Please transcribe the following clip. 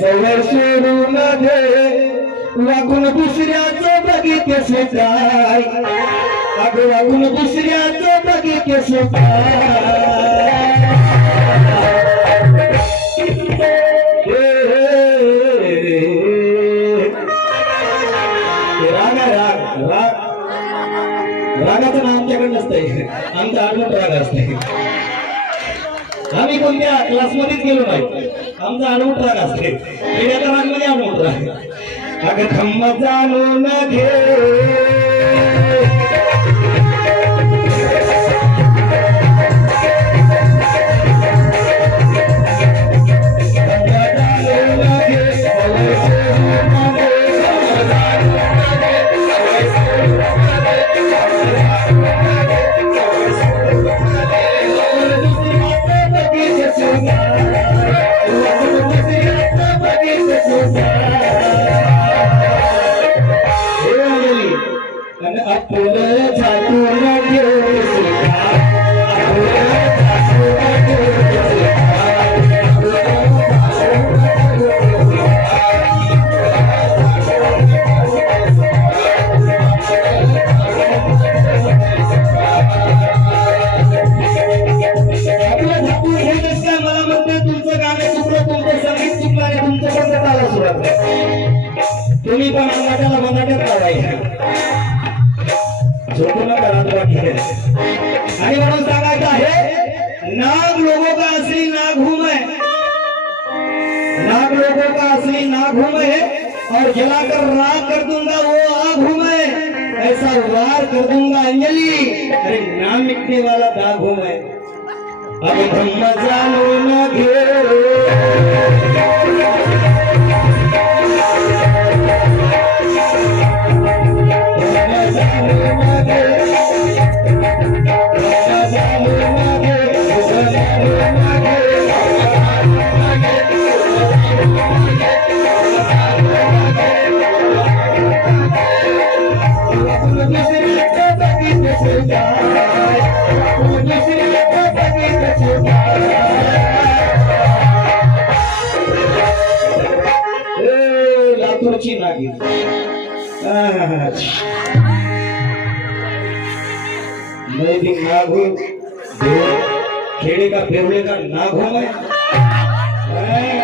सवय सोडून दे वागून दुसऱ्याचं बघितले काय अगं लागून दुसऱ्याचं बघितस राग राग राग. रागाचं नाव आमच्याकडे नसतंय. आमचा आठवण राग असतंय. आम्ही कोणत्या क्लासमध्येच गेलो नाही. आमचा आडमट असते खेड्याच्या रागमध्ये आडमट राग अगं खम्म जाणून घे. खम्म जाणून घे, सवय सोडून घे. आपलं झाकून घेतच काय मला म्हणते तुमचं गाणं चुकलं तुमचं संगीत चुकलं आणि तुमचं पण नाग लोगों का असली नाग हूँ नाग लोगों का असली नाग हूँ और जलाकर राख कर दूँगा वो आग हूँ ऐसा वार कर दूँगा अंजलि अरे नाम लिखने वाला दाग हूँ मैं अब ब्रह्म जानो न घे लातूरची नागी मैं भी नाग हूँ खेड़े का फेवड़े का नाग हूँ मैं